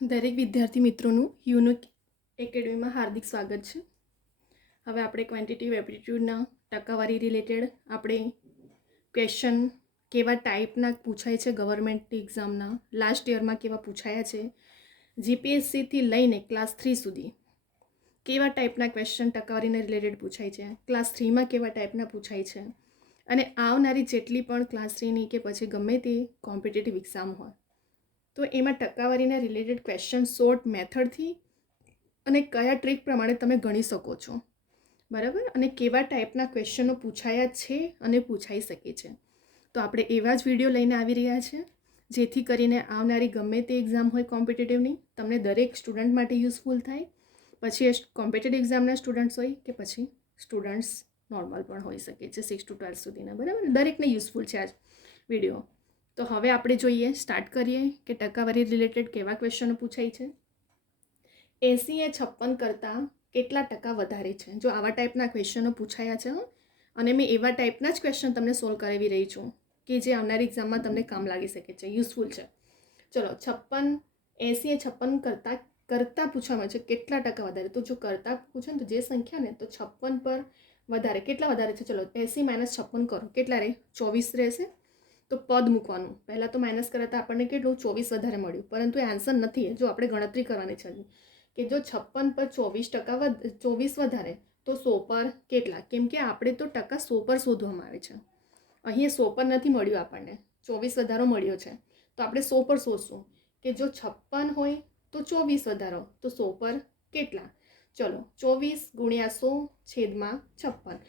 દરેક વિદ્યાર્થી મિત્રોનું યુનિક એકેડમીમાં હાર્દિક સ્વાગત છે. હવે આપણે ક્વોન્ટિટેટિવ એપ્ટિટ્યૂડના ટકાવારી રિલેટેડ આપણે ક્વેશ્ચન કેવા ટાઈપના પૂછાય છે ગવર્મેન્ટની એક્ઝામના, લાસ્ટ યરમાં કેવા પૂછાયા છે, જીપીએસસીથી લઈને ક્લાસ 3 સુધી કેવા ટાઈપના ક્વેશ્ચન ટકાવારીને રિલેટેડ પૂછાય છે, ક્લાસ 3માં કેવા ટાઈપના પૂછાય છે, અને આવનારી જેટલી પણ ક્લાસ 3ની કે પછી ગમે તે કોમ્પિટિટિવ એક્ઝામ હોય તો એમાં ટકાવારીના રિલેટેડ ક્વેશ્ચન શોર્ટ મેથડથી અને કયા ટ્રીક પ્રમાણે તમે ગણી શકો છો, બરાબર, અને કેવા ટાઈપના ક્વેશ્ચનો પૂછાયા છે અને પૂછાઈ શકે છે. તો આપણે એવા જ વિડીયો લઈને આવી રહ્યા છે જેથી કરીને આવનારી ગમે તે એક્ઝામ હોય કોમ્પિટિટિવની તમને દરેક સ્ટુડન્ટ માટે યુઝફુલ થાય. પછી એ કોમ્પિટિટિવ એક્ઝામના સ્ટુડન્ટ્સ હોય કે પછી સ્ટુડન્ટ્સ નોર્મલ પણ હોઈ શકે છે 6 to 12 સુધીના, બરાબર, દરેકને યુઝફુલ છે આ વિડીયો. તો હવે આપણે જોઈએ, સ્ટાર્ટ કરીએ કે ટકાવારી રિલેટેડ કેવા ક્વેશ્ચનો પૂછાય છે. 80 એ 56 કરતાં કેટલા ટકા વધારે છે? જો આવા ટાઈપના ક્વેશ્ચનો પૂછાયા છે અને મેં એવા ટાઈપના જ ક્વેશ્ચન તમને સોલ્વ કરાવી રહી છું કે જે આવનારી એક્ઝામમાં તમને કામ લાગી શકે છે, યુઝફુલ છે. ચલો, 80 એ 56 કરતાં પૂછવામાં છે કેટલા ટકા વધારે. તો જો કરતાં પૂછે ને તો જે સંખ્યા ને તો 56 પર વધારે કેટલા વધારે છે? ચલો 80 - 56 કરો, કેટલા રહે? 24 રહેશે. તો પદ મૂકવાનું, પહેલાં તો માઇનસ કરતા આપણને કેટલું 24 વધારે મળ્યું, પરંતુ એ આન્સર નથી. જો આપણે ગણતરી કરવાની છે કે જો 56 પર 24 વધારે તો 100 પર કેટલા, કેમ કે આપણે તો ટકા 100 પર શોધવામાં આવે છે. અહીં 100 પર નથી મળ્યું, આપણને 24 વધારો મળ્યો છે તો આપણે 100 પર શોધશું કે જો 56 હોય તો 24 વધારો તો 100 પર કેટલા. ચલો, 24 × 100/56.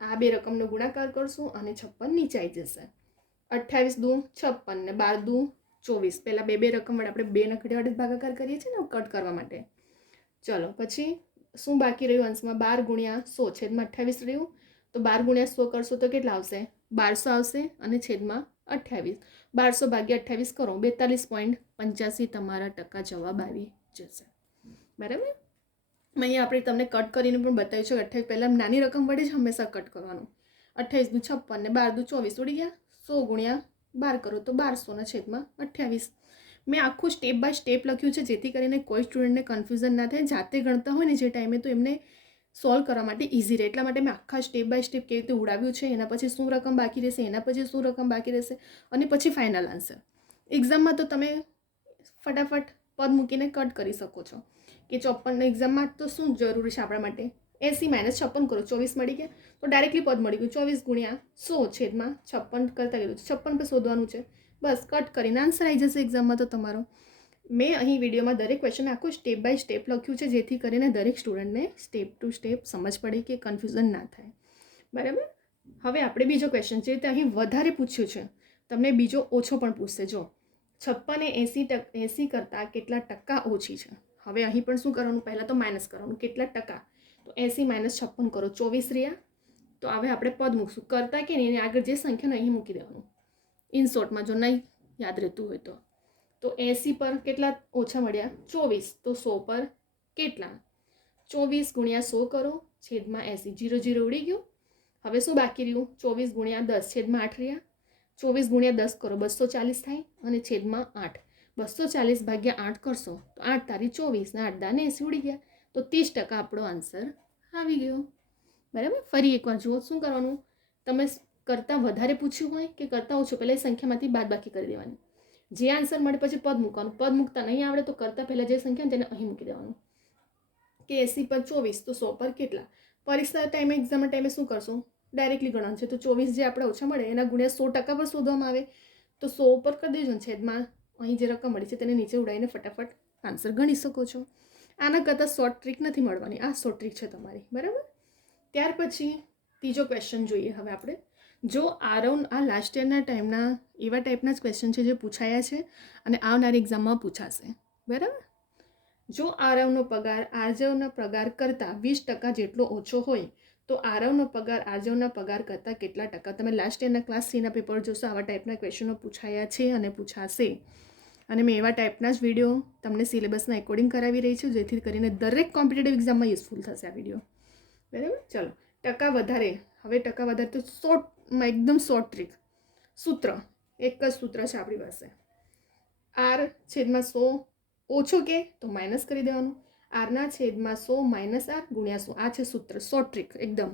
આ બે રકમનો ગુણાકાર કરશું અને 56 નીચે આવી જશે. 28 દુ 56 ને 12 દુ 24. પહેલાં બે રકમ વડે આપણે 2 નખડી વડે ભાગાકાર કરીએ છીએ ને કટ કરવા માટે. ચલો, પછી શું બાકી રહ્યું અંશમાં? 12 × 100 / 28 રહ્યું. તો 12 × 100 કરશો તો કેટલા આવશે? 1200 આવશે અને છેદમાં 28. 1200 / 28 કરો, 42.85 તમારા ટકા જવાબ આવી જશે, બરાબર. અહીંયા આપણે તમને કટ કરીને પણ બતાવ્યું છે. 28 પહેલાં નાની રકમ વડે જ હંમેશા કટ કરવાનું. 28 દુ 56 ને 12 દુ 24 ઉડી ગયા. 100 × 12 કરો તો 1200/28. મેં આખું સ્ટેપ બાય સ્ટેપ લખ્યું છે જેથી કરીને કોઈ સ્ટુડન્ટને કન્ફ્યુઝન ના થાય. જાતે ગણતા હોય ને જે ટાઈમે તો એમને સોલ્વ કરવા માટે ઇઝી રહે, એટલા માટે મેં આખા સ્ટેપ બાય સ્ટેપ કેવી રીતે ઉડાવ્યું છે, એના પછી શું રકમ બાકી રહેશે, એના પછી શું રકમ બાકી રહેશે અને પછી ફાઇનલ આન્સર. એક્ઝામમાં તો તમે ફટાફટ પદ મૂકીને કટ કરી શકો છો કે 54 એક્ઝામમાં તો શું જરૂરી છે આપણા માટે? 80 - 56 કરો, 24 મળી ગયા તો ડાયરેક્ટલી પદ મળી ગયું. 24 × 100/56 કરતા કીધું 56 પર શોધવાનું છે, બસ કટ કરીને આન્સર આવી જશે એક્ઝામમાં તો તમારો. મેં અહીં વિડીયોમાં દરેક ક્વેશ્ચન આખું સ્ટેપ બાય સ્ટેપ લખ્યું છે જેથી કરીને દરેક સ્ટુડન્ટને સ્ટેપ ટુ સ્ટેપ સમજ પડે કે કન્ફ્યુઝન ના થાય, બરાબર. હવે આપણે બીજો ક્વેશ્ચન છે તે અહીં વધારે પૂછ્યું છે, તમને બીજો ઓછો પણ પૂછશે. જો 56 એ 80 કરતાં કેટલા ટકા ઓછી છે. હવે અહીં પણ શું કરવાનું? પહેલાં તો માઇનસ કરવાનું, કેટલા ટકા. તો 80 - 56 કરો, 24 રહ્યા. તો હવે આપણે પદ મૂકશું, કરતા કે નહીં, આગળ જે સંખ્યાને અહીં મૂકી દેવાનું ઇનશોર્ટમાં, જો નહીં યાદ રહેતું હોય તો. તો 80 પર કેટલા ઓછા મળ્યા? 24. તો 100 પર કેટલા? 24 × 100 કરો, છેદમાં 80. 0 0 ઉડી ગયું. હવે શું બાકી રહ્યું? 24 × 10 છેદમાં 8 રહ્યા. 24 × 10 કરો, 240 થાય અને છેદમાં 8. 240 / 8 કરશો તો 8 તારી 24 ને 8 દાને 80 ઉડી ગયા. તો 30% આપણો આન્સર આવી ગયો, બરાબર. ફરી એકવાર જુઓ શું કરવાનું. તમે કરતાં વધારે પૂછ્યું હોય કે કરતાં ઓછું, પહેલાં એ સંખ્યામાંથી બાદબાકી કરી દેવાની. જે આન્સર મળે પછી પદ મૂકવાનું. પદ મૂકતા નહીં આવડે તો કરતાં પહેલાં જે સંખ્યા તેને અહીં મૂકી દેવાનું કે 80 પર 24 તો 100 પર કેટલા. પરીક્ષા ટાઈમે, એક્ઝામ ટાઈમે શું કરશું? ડાયરેક્ટલી ગણવાનું છે. તો 24 જે આપણે ઓછા મળે એના ગુણ્યા 100% પર શોધવામાં આવે તો 100 ઉપર કરી દેજો ને છેદમાં અહીં જે રકમ મળી છે તેને નીચે ઉડાવીને ફટાફટ આન્સર ગણી શકો છો. આના કરતાં શોર્ટ ટ્રીક નથી મળવાની, આ શોર્ટ ટ્રીક છે તમારી, બરાબર. ત્યાર પછી ત્રીજો ક્વેશ્ચન જોઈએ હવે આપણે. જો આ લાસ્ટ યરના ટાઈમના એવા ટાઈપના જ ક્વેશ્ચન છે જે પૂછાયા છે અને આવનારી એક્ઝામમાં પૂછાશે, બરાબર. જો આરવનો પગાર આરજવના પગાર કરતાં 20% જેટલો ઓછો હોય તો આરવનો પગાર આરજવના પગાર કરતાં કેટલા ટકા? તમે લાસ્ટ યરના ક્લાસ 3ના પેપર જોશો, આવા ટાઈપના ક્વેશ્ચનો પૂછાયા છે અને પૂછાશે. અને મેં એવા ટાઈપના જ વિડીયો તમને સિલેબસના એકોર્ડિંગ કરાવી રહી છું જેથી કરીને દરેક કોમ્પિટિટિવ એક્ઝામમાં યુઝફુલ થશે આ વિડીયો, બરાબર. ચલો, ટકા વધારે. હવે ટકા વધારે તો શોર્ટમાં એકદમ શોર્ટ ટ્રીક, સૂત્ર એક જ સૂત્ર છે આપણી પાસે. R/100 ઓછું કે તો માઇનસ કરી દેવાનું. આરના છેદમાં 100 માઇનસ આર ગુણ્યા 100. આ છે સૂત્ર, શોર્ટ ટ્રીક એકદમ.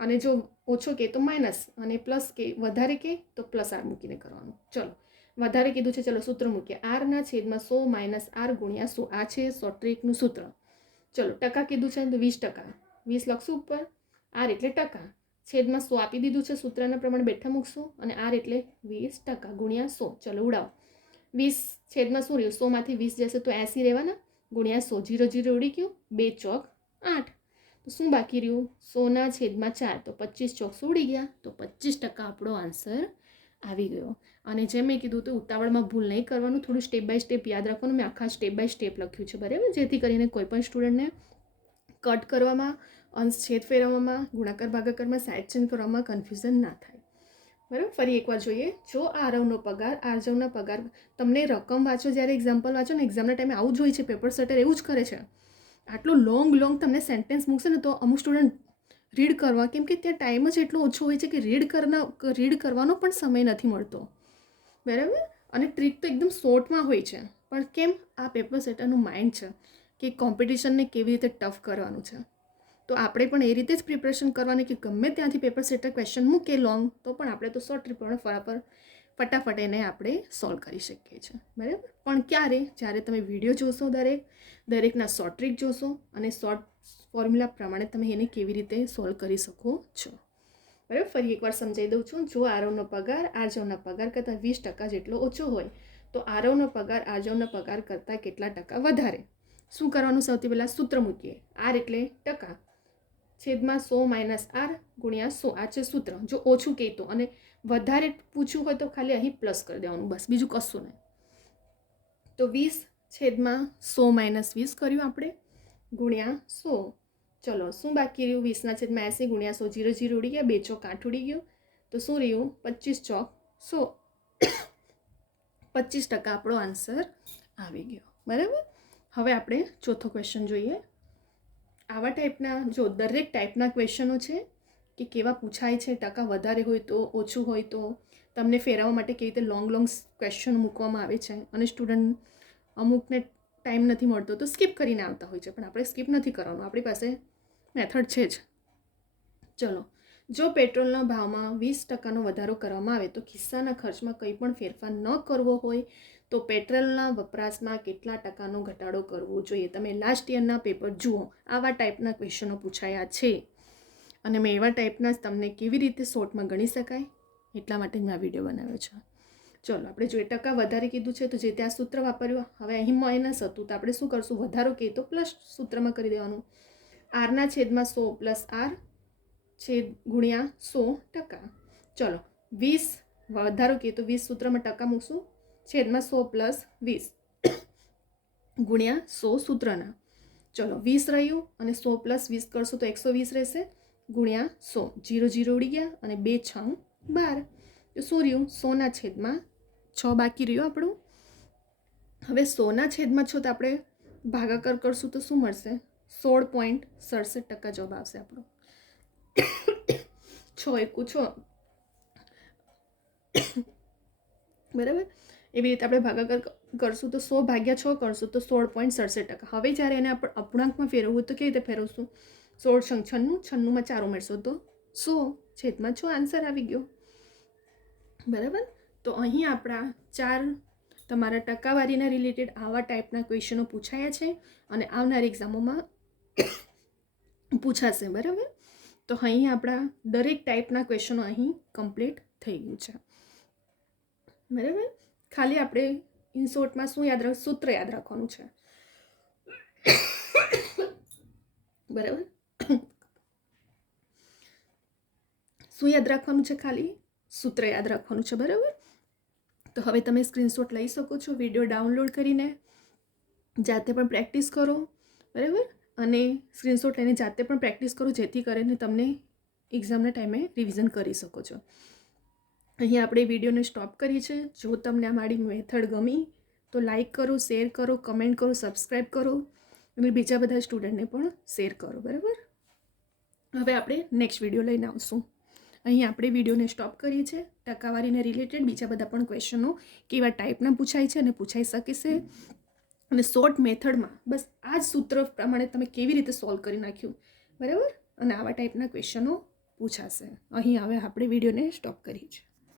અને જો ઓછો કે તો માઇનસ, અને પ્લસ કે વધારે કે તો પ્લસ આર મૂકીને કરવાનું. ચલો વધારે કીધું છે, ચલો સૂત્ર મૂકીએ. આરના છેદમાં 100 માઇનસ આર ગુણ્યા 100. આ છે શોર્ટ ટ્રીકનું સૂત્ર. ચલો ટકા કીધું છે તો 20%. 20 લખશું ઉપર, આર એટલે ટકા, છેદમાં 100 આપી દીધું છે, સૂત્રના પ્રમાણે બેઠા મૂકશું, અને આર એટલે 20% ગુણ્યા 100. ચલો ઉડાવો. 20 છેદમાં શું રહ્યું, 100 માંથી 20 જશે તો 80 રહેવાના, ગુણ્યા 100. 0 0 ઉડી ગયું, 2 ચોક 8. તો શું બાકી રહ્યું, 100 ના છેદમાં 4, તો 25 ચોક ઉડી ગયા, તો 25% આપણો આન્સર આવી ગયો. અને જેમ મેં કીધું તો ઉતાવળમાં ભૂલ નહીં કરવાનું, થોડું સ્ટેપ બાય સ્ટેપ યાદ રાખવાનું. મેં આખા સ્ટેપ બાય સ્ટેપ લખ્યું છે, બરાબર, જેથી કરીને કોઈ પણ સ્ટુડન્ટને કટ કરવામાં, અંશ છેદ ફેરવવામાં, ગુણાકાર ભાગાકારમાં સાઇડ ચેન્જ કરવામાં કન્ફ્યુઝન ના થાય. બરાબર. ફરી એકવાર જોઈએ. જો આરવનો પગાર, આરજવના પગાર, તમને રકમ વાંચો, જ્યારે એક્ઝામ્પલ વાંચો ને એક્ઝામના ટાઈમે આવું જ હોય છે, પેપર સેટર એવું જ કરે છે. આટલું લોંગ તમને સેન્ટેન્સ મૂકશે ને તો અમુક સ્ટુડન્ટ રીડ કરવા, કેમ કે ત્યાં ટાઈમ જ એટલો ઓછો હોય છે કે રીડ કરવાનો પણ સમય નથી મળતો, બરાબર. અને ટ્રીક તો એકદમ શોર્ટમાં હોય છે, પણ કેમ, આ પેપર સેટરનું માઇન્ડ છે કે કોમ્પિટિશનને કેવી રીતે ટફ કરવાનું છે. તો આપણે પણ એ રીતે જ પ્રિપરેશન કરવાની કે ગમે ત્યાંથી પેપર સેટર ક્વેશ્ચન મૂકે લોંગ, તો પણ આપણે તો શોર્ટ ટ્રીક પણ ફટાફટ એને આપણે સોલ્વ કરી શકીએ છીએ, બરાબર. પણ ક્યારે, જ્યારે તમે વિડીયો જોશો, દરેકના શોર્ટ ટ્રીક જોશો, અને શોર્ટ ફોર્મ્યુલા પ્રમાણે તમે એને કેવી રીતે સોલ્વ કરી શકો છો, બરાબર. ફરી એકવાર સમજાવી દઉં છું. જો આરવનો પગાર આરજવના પગાર કરતાં 20% જેટલો ઓછો હોય તો આરવનો પગાર આરજવના પગાર કરતાં કેટલા ટકા વધારે. શું કરવાનું, સૌથી પહેલાં સૂત્ર મૂકીએ. આર એટલે ટકા, છેદમાં 100 માઇનસ આર ગુણ્યા 100. આ છે સૂત્ર. જો ઓછું કહેતો અને વધારે પૂછવું હોય તો ખાલી અહીં પ્લસ કરી દેવાનું, બસ, બીજું કશું નહીં. તો 20 છેદમાં 100 માઇનસ 20 કર્યું આપણે, ગુણ્યા 100. ચલો શું બાકી રહ્યું, 20 ના છેદમાં 80 ગુણ્યા 100. 0 0 ઉડી ગયા, 2 ચોક 8 ઉડી ગયું, તો શું રહ્યું, 25 ચોક 100. 25% આપણો આન્સર આવી ગયો, બરાબર. હવે આપણે ચોથો ક્વેશ્ચન જોઈએ. આવા ટાઈપના, જો દરેક ટાઈપના ક્વેશ્ચનો છે કે કેવા પૂછાય છે, ટકા વધારે હોય તો, ઓછું હોય તો, તમને ફેરવવા માટે કેવી રીતે લોંગ ક્વેશ્ચન મૂકવામાં આવે છે. અને સ્ટુડન્ટ અમુકને ટાઈમ નથી મળતો તો સ્કીપ કરીને આવતા હોય છે, પણ આપણે સ્કીપ નથી કરવાનું, આપણી પાસે મેથડ છે જ. ચલો, જો પેટ્રોલના ભાવમાં 20% વધારો કરવામાં આવે તો ખિસ્સાના ખર્ચમાં કંઈ પણ ફેરફાર ન કરવો હોય તો પેટ્રોલના વપરાશમાં કેટલા ટકાનો ઘટાડો કરવો જોઈએ. તમે લાસ્ટ યરના પેપર જુઓ, આવા ટાઈપના ક્વેશ્ચનો પૂછાયા છે, અને મેં એવા ટાઈપના જ તમને કેવી રીતે શોર્ટમાં ગણી શકાય એટલા માટે મેં આ વિડીયો બનાવ્યો છે. ચલો આપણે જોઈએ. ટકા વધારે કીધું છે તો જે ત્યાં સૂત્ર વાપર્યું. હવે અહીં માઇનસ હતું તો આપણે શું કરશું, વધારો કહે તો પ્લસ સૂત્રમાં કરી દેવાનું. આરના છેદમાં 100 પ્લસ આર છેદ ગુણ્યા 100%. ચલો 20 વધારો કહે તો 20 સૂત્રમાં ટકા મૂકશું, છેદમાં 100 પ્લસ 20 ગુણ્યા 100 સૂત્રના. ચલો 20 રહ્યું, અને 100 પ્લસ 20 કરશું તો 120 રહેશે, ગુણ્યા 100. 0 0 ઉડી ગયા, અને 2 6 12. તો શું રહ્યું, 100 ના છેદમાં 6 બાકી રહ્યું આપણું. હવે 100 ના છેદમાં 6 તો આપણે ભાગાકાર કરશું તો શું મળશે, 16.67% જવાબ આવશે આપણો. 6 એકુ 6, બરાબર. એવી રીતે આપણે ભાગાકાર કરશું તો 100 ભાગ્યા 6 કરશું તો 16.67%. હવે જ્યારે એને આપણે અપૂર્ણાંકમાં ફેરવવું તો કેવી રીતે ફેરવશું, 16 96, 96માં 4 ઉમેરશો તો 100 છેદમાં 6 આન્સર આવી ગયો, બરાબર. તો અહીં આપણા 4 તમારા ટકાવારીના રિલેટેડ આવા ટાઈપના ક્વેશ્ચનો પૂછાયા છે, અને આવનારી એક્ઝામોમાં પૂછાશે, બરાબર. તો અહીં આપણા દરેક ટાઈપના ક્વેશ્ચનો અહીં કમ્પ્લીટ થઈ ગયું છે, બરાબર. ખાલી આપણે ઇન શોર્ટમાં શું યાદ રાખ, સૂત્ર યાદ રાખવાનું છે, બરાબર. શું યાદ રાખવાનું છે, ખાલી સૂત્ર યાદ રાખવાનું છે, બરાબર. તો હવે તમે સ્ક્રીનશોટ લઈ શકો છો, વિડીયો ડાઉનલોડ કરીને જાતે પણ પ્રેક્ટિસ કરો, બરાબર. અને સ્ક્રીનશોટ લઈને જાતે પણ પ્રેક્ટિસ કરો, જેથી કરીને તમને એક્ઝામના ટાઈમે રિવિઝન કરી શકો છો. અહીં આપણે વિડીયોને સ્ટોપ કરી છે. જો તમને આ મારી મેથડ ગમી તો લાઈક કરો, શેર કરો, કમેન્ટ કરો, સબસ્ક્રાઈબ કરો, અને બીજા બધા સ્ટુડન્ટને પણ શેર કરો, બરાબર. હવે આપણે નેક્સ્ટ વિડીયો લઈને આવશું. અહીં આપણે વિડીયોને સ્ટોપ કરીએ છીએ. ટકાવારીને રિલેટેડ બીજા બધા પણ ક્વેશ્ચનો કેવા ટાઈપના પૂછાય છે અને પૂછાઈ શકે છે અને શોર્ટ મેથડમાં બસ આ જ સૂત્ર પ્રમાણે તમે કેવી રીતે સોલ્વ કરી નાખ્યું, બરાબર. અને આવા ટાઈપના ક્વેશ્ચનો પૂછાશે. અહીં હવે આપણે વિડીયોને સ્ટોપ કરીએ છીએ.